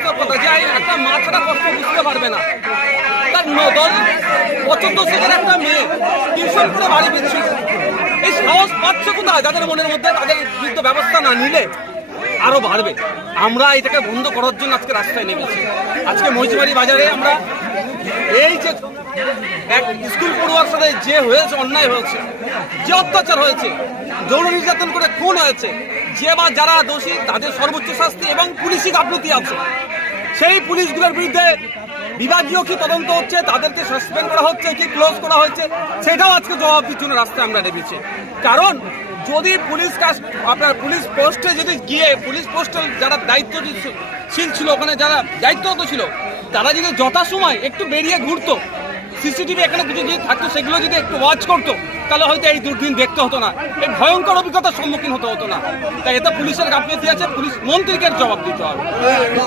বাস্তব কথা যে একটা মা ছাড়া কষ্ট বুঝতে পারবে না। তার 75 একটা মেয়ে টিউশন করে বাড়ি ফিরছিল, এই সাহস পাচ্ছে কোথায়? যাদের মনের মধ্যে তাদের বিরুদ্ধে ব্যবস্থা না নিলে আরো বাড়বে। আমরা এটাকে বন্ধ করার জন্য আজকে রাস্তায় নেমেছি। আজকে মহিষবাড়ি বাজারে আমরা এই যে এক স্কুল পড়ুয়ার সাথে যে হয়েছে, অন্যায় হয়েছে, যে অত্যাচার হয়েছে, যৌন নির্যাতন করে খুন হয়েছে, যে বা যারা দোষী তাদের সর্বোচ্চ শাস্তি এবং পুলিশি গাফলতি আছে, সেই পুলিশগুলোর বিরুদ্ধে বিভাগীয় কি তদন্ত হচ্ছে, তাদেরকে সাসপেন্ড করা হচ্ছে কি ক্লোজ করা হয়েছে, সেটাও আজকে জবাব দিচ্ছ না রাস্তায় আমরা নেমেছি। কারণ যদি পুলিশ আপনার পুলিশ পোস্টে যদি গিয়ে পুলিশ পোস্টে যারা দায়িত্বশীল ছিল, ওখানে যারা দায়িত্বরত ছিল, তারা যদি যথাসময় একটু বেরিয়ে ঘুরতো, সিসিটিভি এখানে কিছু যদি থাকতো, সেগুলো যদি একটু ওয়াচ করতো, তাহলে হয়তো এই দুর্দিন দেখতে হতো না, এই ভয়ঙ্কর অভিজ্ঞতার সম্মুখীন হতে হতো না। তাই এতে পুলিশের গাফিলতি আছে, পুলিশ মন্ত্রীকে জবাব দিতে হবে।